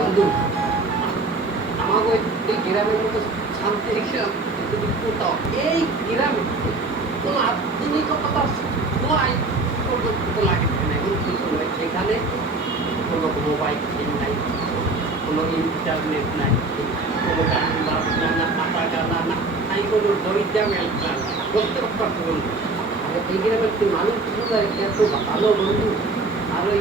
বন্ধু আমাকে এই গ্রামের মতো শান্তি যদি কোথাও এই গ্রামে কোনো আধুনিকতা নয় পর্যন্ত লাগে না এমন কিছু নয় এখানে কোনো মোবাইল ফোন নাই কোনো ইন্টারনেট নাই কোনো গান বাজনা না আটা গানা না নাই কোনো দরিদ্রা মেলটা বলতে পারতো বন্ধু আর এই গ্রামের মানুষ এত ভালো বন্ধু আর ওই